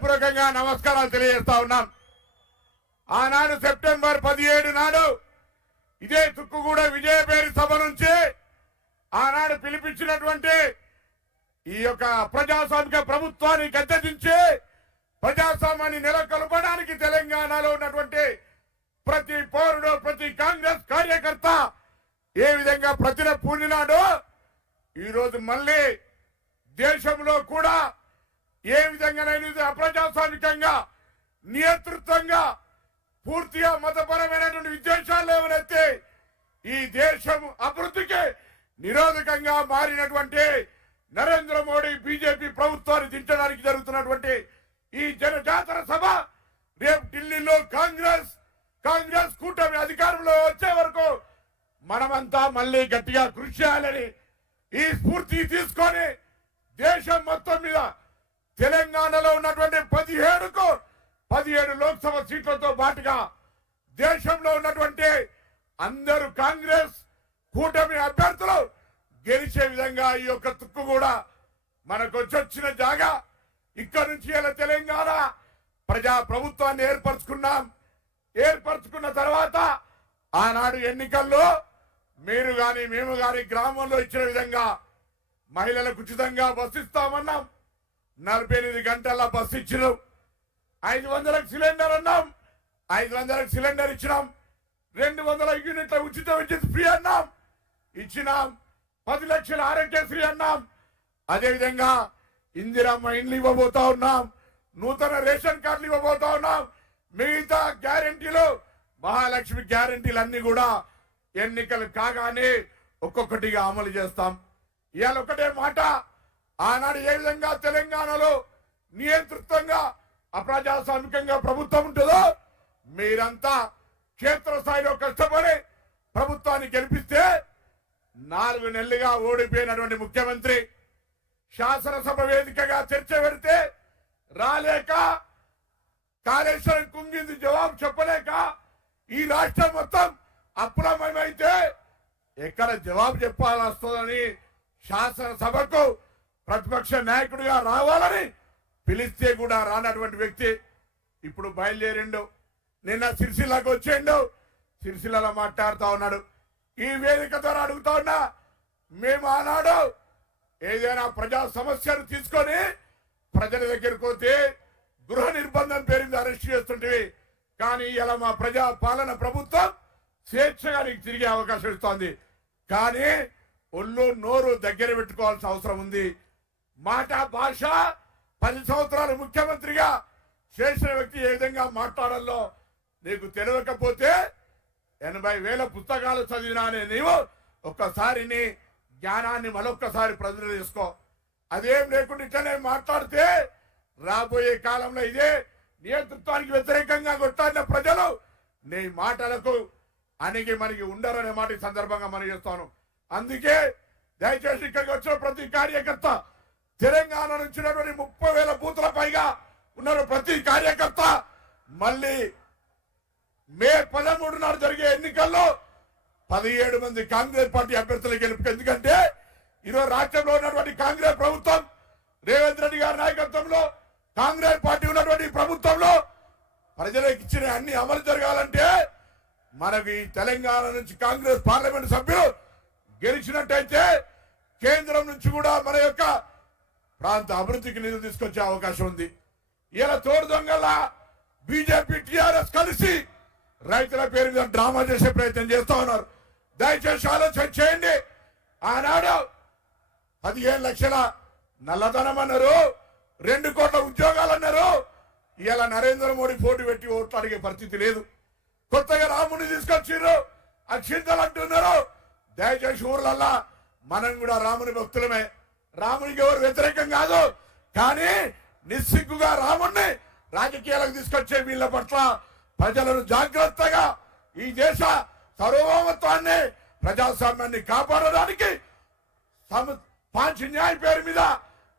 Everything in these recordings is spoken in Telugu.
పూర్వకంగా నమస్కారాలు తెలియజేస్తా ఉన్నాం. ఆనాడు సెప్టెంబర్ 17 నాడు ఇదే తుక్కుగూడ విజయపేరి సభ నుంచి ఆనాడు పిలిపించినటువంటి ఈ యొక్క ప్రజాస్వామిక ప్రభుత్వాన్ని గద్దెదించి ప్రజాస్వామ్యాన్ని నెలకొల్పడానికి తెలంగాణలో ఉన్నటువంటి ప్రతి పౌరుడు, ప్రతి కాంగ్రెస్ కార్యకర్త ఏ విధంగా ప్రతిన పూనినాడో ఈరోజు మళ్ళీ దేశంలో కూడా ఏ విధంగానైనా అప్రజాస్వామికంగా నియంతృత్వంగా పూర్తిగా మతపరమైనటువంటి విద్వేషాలు ఏమైతే ఈ దేశం అభివృద్ధికి నిరోధకంగా మారినటువంటి నరేంద్ర మోడీ బీజేపీ ప్రభుత్వాన్ని దించడానికి జరుగుతున్నటువంటి ఈ జనజాతర సభ రేపు ఢిల్లీలో కాంగ్రెస్ కూటమి అధికారంలో వచ్చే వరకు మనమంతా మళ్ళీ గట్టిగా కృషి చేయాలని ఈ స్ఫూర్తి తీసుకొని దేశం మొత్తం మీద తెలంగాణలో ఉన్నటువంటి 17 లోక్సభ సీట్లతో పాటుగా దేశంలో ఉన్నటువంటి అందరూ కాంగ్రెస్ కూటమి అభ్యర్థులు గెలిచే విధంగా ఈ యొక్క తుక్కు కూడా మనకు వచ్చిన జాగా ఇక్కడి నుంచి ఇలా తెలంగాణ ప్రజా ప్రభుత్వాన్ని ఏర్పరచుకున్న తర్వాత ఆనాడు ఎన్నికల్లో మీరు గాని మేము గాని గ్రామంలో ఇచ్చిన విధంగా మహిళలకు ఉచితంగా బస్సు ఇస్తామన్నాం. 48 గంటల బస్సు ఇచ్చినాం. 500కి సిలిండర్ అన్నాం. 500కి సిలిండర్ ఇచ్చినాం. 200 యూనిట్ల ఉచిత విద్యుత్ ఫ్రీ అన్నాం, ఇచ్చినాం. 10 లక్షల ఆరోగ్యశ్రీ అన్నాం. అదేవిధంగా ఇందిరమ్మ ఇండ్లు ఇవ్వబోతా ఉన్నాం. నూతన రేషన్ కార్డులు ఇవ్వబోతా ఉన్నాం. మిగతా గ్యారెంటీలు, మహాలక్ష్మి గ్యారెంటీలు అన్ని కూడా ఎన్నికలు కాగానే ఒక్కొక్కటిగా అమలు చేస్తాం. ఇవాళ ఒకటే మాట, ఆనాడు ఏ విధంగా తెలంగాణలో నియంతృత్వంగా అప్రజాస్వామికంగా ప్రభుత్వం ఉంటుందో మీరంతా క్షేత్రస్థాయిలో కష్టపడి ప్రభుత్వాన్ని గెలిపిస్తే 4 నెలలుగా ఓడిపోయినటువంటి ముఖ్యమంత్రి శాసనసభ వేదికగా చర్చ పెడితే రాలేక, కాళేశ్వరం కుంగింది జవాబు చెప్పలేక ఈ రాష్ట్రం మొత్తం అప్రమయమైతే ఎక్కడ జవాబు చెప్పాల్సి వస్తుందని శాసనసభకు ప్రతిపక్ష నాయకుడిగా రావాలని పిలిస్తే కూడా రానటువంటి వ్యక్తి ఇప్పుడు బయలుదేరిండు. నిన్న సిరిసిల్లకు వచ్చిండు. సిరిసిల్లలో మాట్లాడుతూ ఉన్నాడు. ఈ వేదిక ద్వారా అడుగుతా ఉన్నా, మేము ఆనాడు ఏదైనా ప్రజా సమస్యను తీసుకొని ప్రజల దగ్గరికి పోతే గృహ నిర్బంధం పేరు అరెస్ట్ చేస్తుంటివి, కానీ ఇలా మా ప్రజా పాలన ప్రభుత్వం స్వేచ్ఛగా నీకు తిరిగే అవకాశం ఇస్తోంది. కానీ ఒళ్ళు నోరు దగ్గర పెట్టుకోవాల్సిన అవసరం ఉంది. మాట భాష 10 సంవత్సరాలు ముఖ్యమంత్రిగా చేసిన వ్యక్తి ఏ విధంగా మాట్లాడాలో నీకు తెలియకపోతే 80,000 పుస్తకాలు చదివినా అనే నీవు ఒక్కసారి నీ జ్ఞానాన్ని మరొక్కసారి ప్రజలు చేసుకో. అదేం లేకుండా ఇట్లనే మాట్లాడితే రాబోయే కాలంలో ఇదే నియంతృత్వానికి వ్యతిరేకంగా కొట్టాడిన ప్రజలు నీ మాటలకు అణిగి మనకి ఉండరనే మాట ఈ సందర్భంగా మనం చేస్తాను. అందుకే దయచేసి ఇక్కడికి వచ్చిన ప్రతి కార్యకర్త, తెలంగాణ నుంచి 30,000 బూతుల పైగా ఉన్నారు ప్రతి కార్యకర్త, మళ్ళీ మే 13 నాడు జరిగే ఎన్నికల్లో 17 మంది కాంగ్రెస్ పార్టీ అభ్యర్థులు గెలుపు. ఎందుకంటే ఈరోజు రాష్ట్రంలో ఉన్నటువంటి కాంగ్రెస్ ప్రభుత్వం, రేవంత్ రెడ్డి గారి నాయకత్వంలో కాంగ్రెస్ పార్టీ ఉన్నటువంటి ప్రభుత్వంలో ప్రజలకు ఇచ్చిన అన్ని అమలు జరగాలంటే మనకి తెలంగాణ నుంచి కాంగ్రెస్ పార్లమెంట్ సభ్యులు గెలిచినట్టయితే కేంద్రం నుంచి కూడా మన యొక్క ప్రాంత అభివృద్ధికి నిధులు తీసుకొచ్చే అవకాశం ఉంది. ఇలా తోడు దొంగల బీజేపీ టీఆర్ఎస్ కలిసి రైతుల పేరు మీద డ్రామా చేసే ప్రయత్నం చేస్తా ఉన్నారు. దయచేసి ఆలోచన చేయండి. ఆనాడు 15 లక్షల నల్లధనం అన్నారు, 2 కోట్ల ఉద్యోగాలు అన్నారు. ఇలా నరేంద్ర మోడీ పోటీ పెట్టి ఓట్లు అడిగే పరిస్థితి లేదు. కొత్తగా రాముని తీసుకొచ్చిర్రు, అక్షింతలు అంటున్నారు. దయచేసి ఊర్లల్లా మనం కూడా రాముని భక్తులమే, రామునికి ఎవరు వ్యతిరేకం కాదు. కానీ నిస్సిగ్గుగా రాముణ్ణి రాజకీయాలకు తీసుకొచ్చే వీళ్ళ పట్ల ప్రజలను జాగ్రత్తగా ఈ దేశ సార్వభౌమత్వాన్ని, ప్రజాస్వామ్యాన్ని కాపాడడానికి పాంచ్ న్యాయ పేరు మీద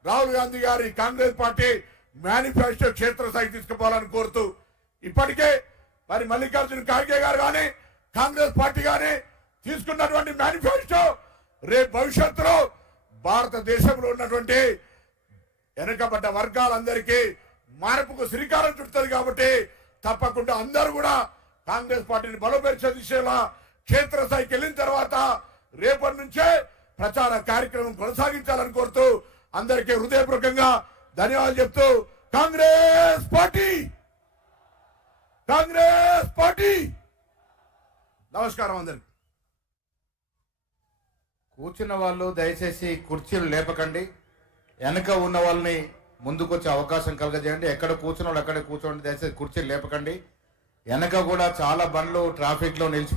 రాహుల్ గాంధీ గారి కాంగ్రెస్ పార్టీ మేనిఫెస్టో క్షేత్రస్థాయికి తీసుకుపోవాలని కోరుతూ, ఇప్పటికే మరి మల్లికార్జున ఖార్గే గారు కానీ కాంగ్రెస్ పార్టీ కానీ తీసుకున్నటువంటి మేనిఫెస్టో రేపు భవిష్యత్తులో భారతదేశంలో ఉన్నటువంటి వెనుకబడ్డ వర్గాలందరికీ మార్పుకు శ్రీకారం చుడుతుంది కాబట్టి తప్పకుండా అందరూ కూడా కాంగ్రెస్ పార్టీని బలోపేర్చే దిశలో క్షేత్రస్థాయికి వెళ్ళిన తర్వాత రేపటి నుంచే ప్రచార కార్యక్రమం కొనసాగించాలని కోరుతూ అందరికీ హృదయపూర్వకంగా ధన్యవాదాలు చెప్తూ కాంగ్రెస్ పార్టీ నమస్కారం అందరికి. కూర్చున్న వాళ్ళు దయచేసి కుర్చీలు లేపకండి. వెనక ఉన్న వాళ్ళని ముందుకు వచ్చే అవకాశం కలగజేయండి. ఎక్కడ కూర్చున్న వాళ్ళు అక్కడ కూర్చోండి. దయచేసి కుర్చీలు లేపకండి. వెనక కూడా చాలా బండ్లు ట్రాఫిక్ లో నిలిచి